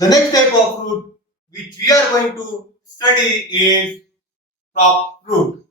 The next type of fruit which we are going to study is crop fruit.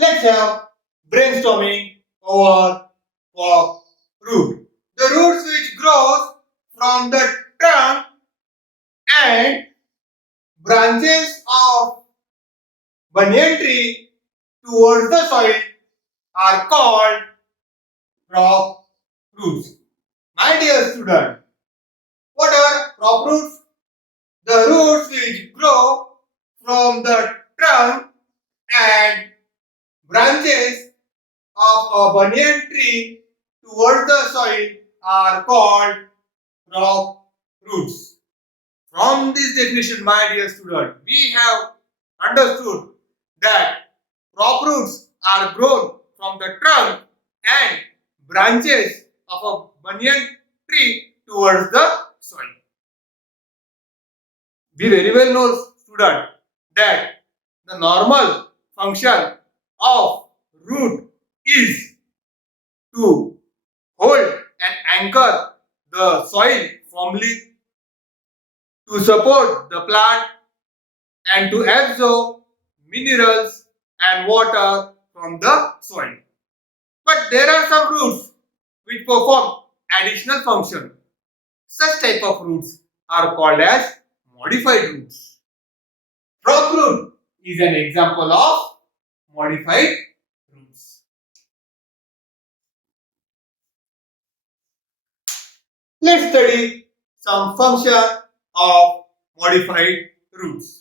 Let's have brainstorming over crop root. The roots which grows from the trunk and branches of banyan tree towards the soil are called crop roots. My dear student, what are crop roots? The roots which grow from the trunk and branches of a banyan tree towards the soil are called crop roots. From this definition, my dear student, we have understood that crop roots are grown from the trunk and branches of a banyan tree towards the soil. We very well know, student, that the normal function of root is to hold and anchor the soil firmly, to support the plant, and to absorb minerals and water from the soil. But there are some roots which perform additional function. Such type of roots are called as modified roots. Crop root is an example of modified roots. Let's study some function of modified roots.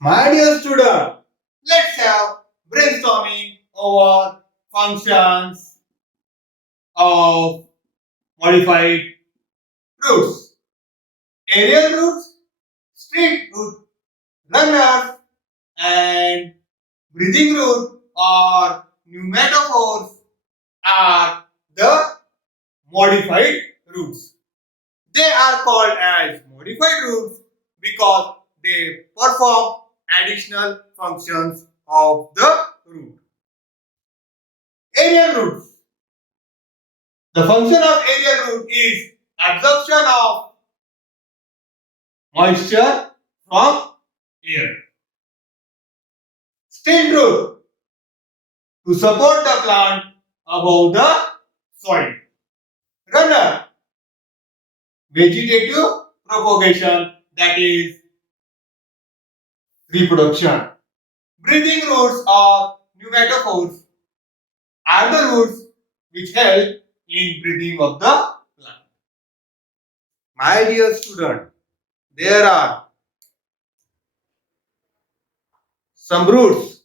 My dear student, let's have brainstorming over functions of modified roots. Aerial roots, street root, runners, and breathing root or pneumatophores are the modified roots. They are called as modified roots because they perform additional functions of the root. Aerial roots. The function of aerial root is absorption of moisture from air. Stem root to support the plant above the soil. Runner, vegetative propagation, that is reproduction. Breathing roots or pneumatophores are the roots which help in breathing of the plant. My dear student, there are some roots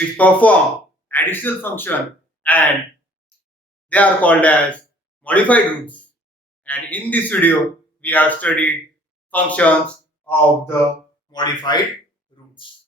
which perform additional function and they are called as modified roots. And in this video, we have studied functions of the modified roots.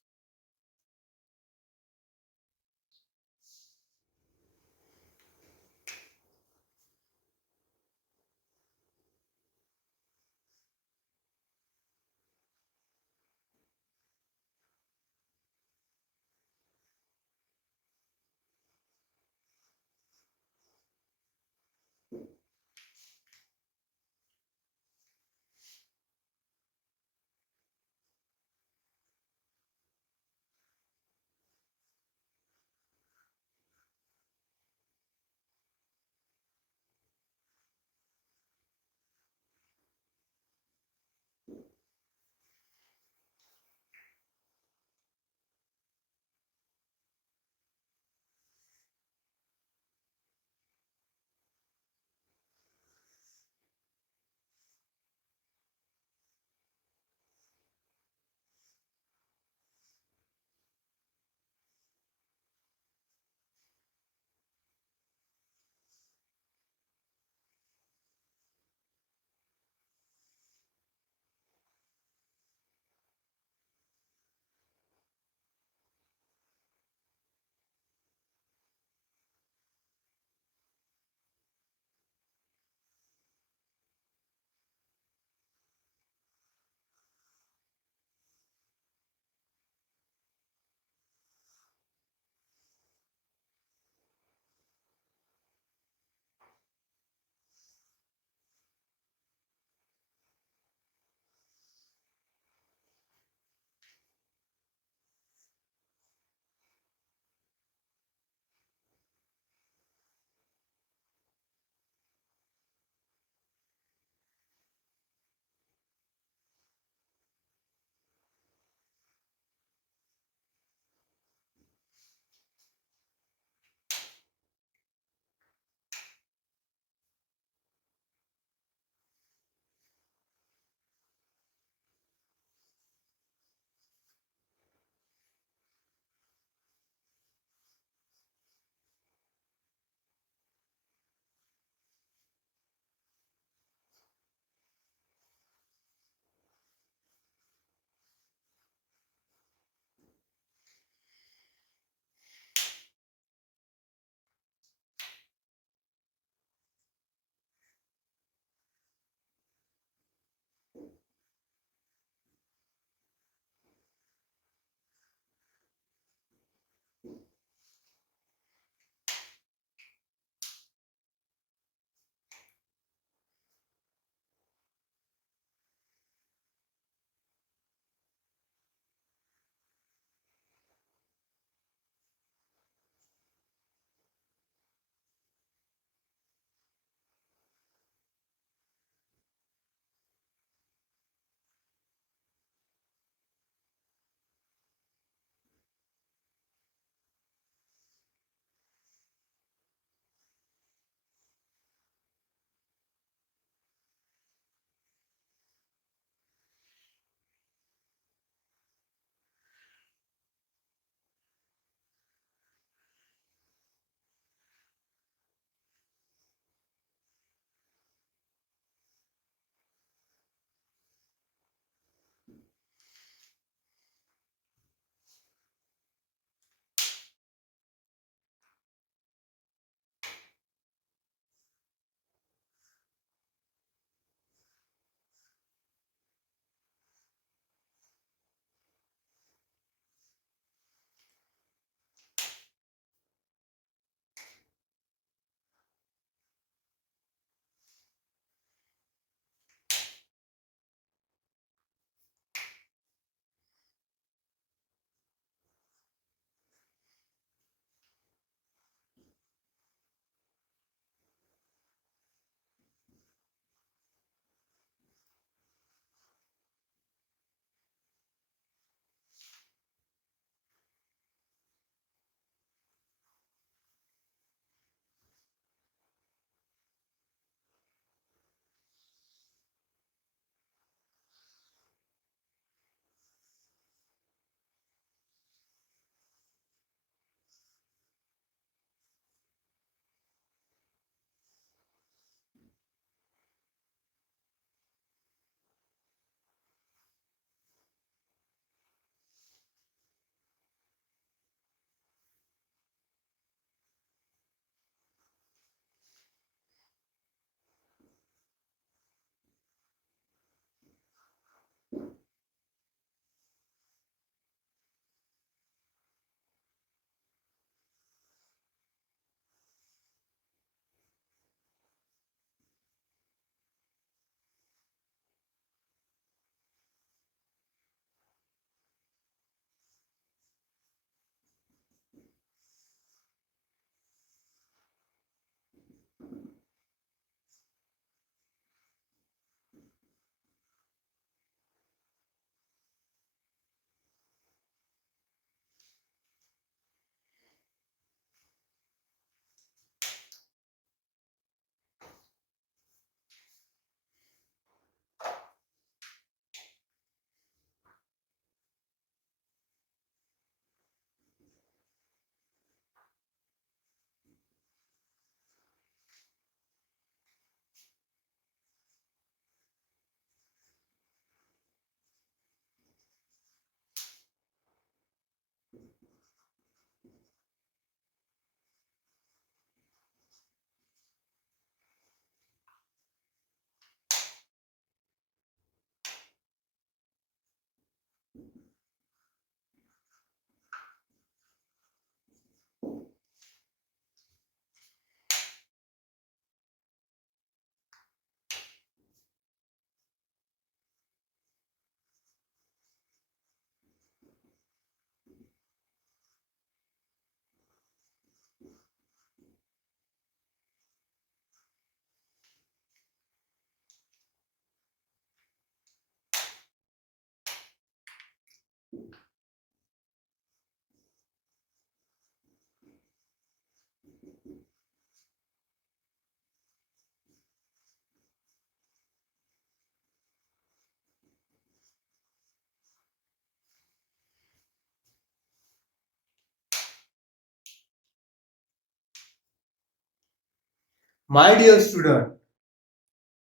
My dear student,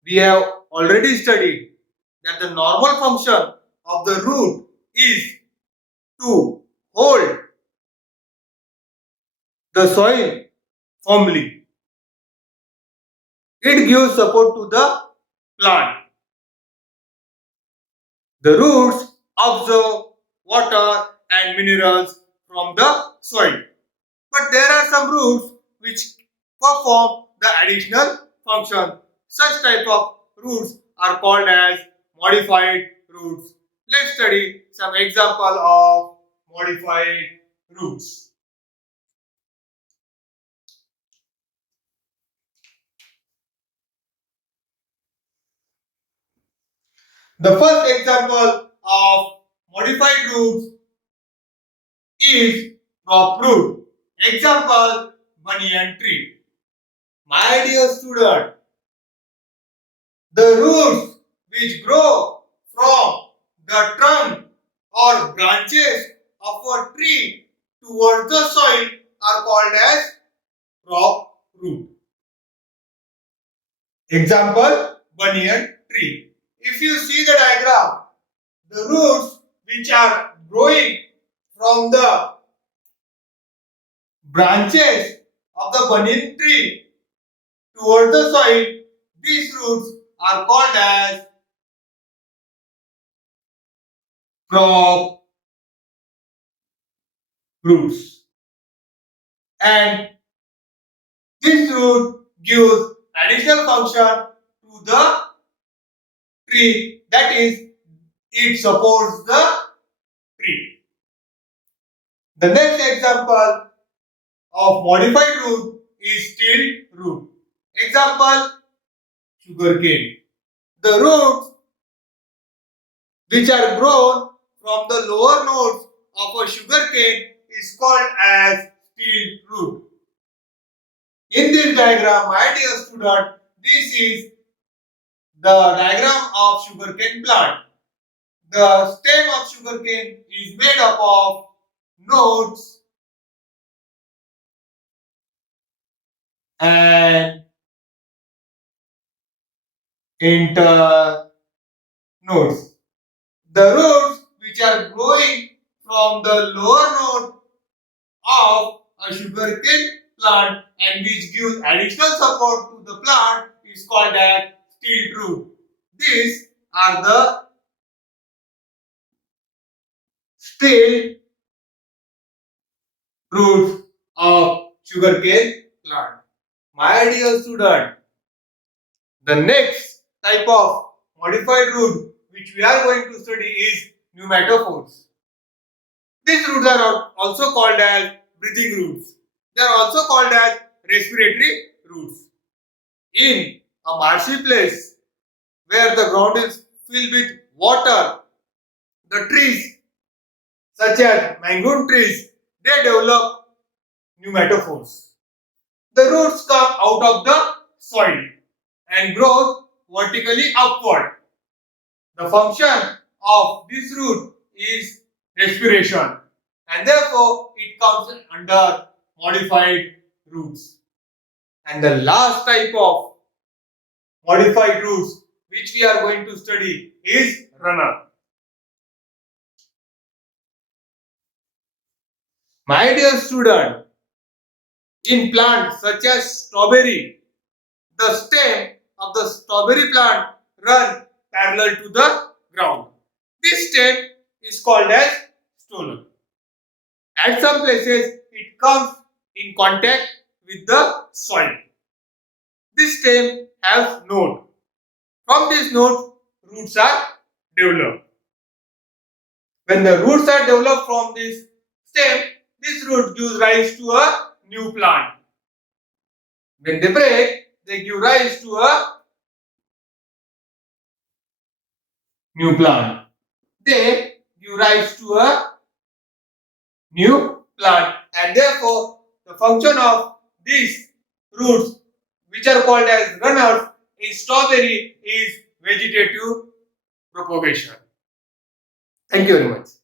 we have already studied that the normal function of the root is to hold the soil firmly. It gives support to the plant. The roots absorb water and minerals from the soil. But there are some roots which perform the additional function. Such type of roots are called as modified roots. Let's study some example of modified roots. The first example of modified roots is crop root. Example, banyan tree. My dear student, the roots which grow from the trunk or branches of a tree towards the soil are called as crop root. Example, banyan tree. If you see the diagram, the roots which are growing from the branches of the banyan tree towards the soil, these roots are called as crop roots. And this root gives additional function to the tree, that is, it supports the tree. The next example of modified root is steel root. Example, sugarcane. The roots which are grown from the lower nodes of a sugarcane is called as steel root. In this diagram, my dear student, this is the diagram of sugarcane plant. The stem of sugarcane is made up of nodes and internodes. The roots which are growing from the lower node of a sugarcane plant and which gives additional support to the plant is called as steel root. These are the steel roots of sugarcane plant. My dear student, the next type of modified root which we are going to study is pneumatophores. These roots are also called as breathing roots. They are also called as respiratory roots. In a marshy place where the ground is filled with water, the trees such as mangrove trees, they develop pneumatophores. The roots come out of the soil and grow vertically upward. The function of this root is respiration and therefore it comes under modified roots. And the last type of modified roots which we are going to study is runner. My dear student, in plants such as strawberry, the stem of the strawberry plant run parallel to the ground. This stem is called as stolon. At some places, it comes in contact with the soil. This stem has node. From this node, roots are developed. When the roots are developed from this stem, this root gives rise to a new plant. When they break, they give rise to a new plant. They give rise to a new plant, and therefore the function of these roots, which are called as runners in strawberry, is vegetative propagation. Thank you very much.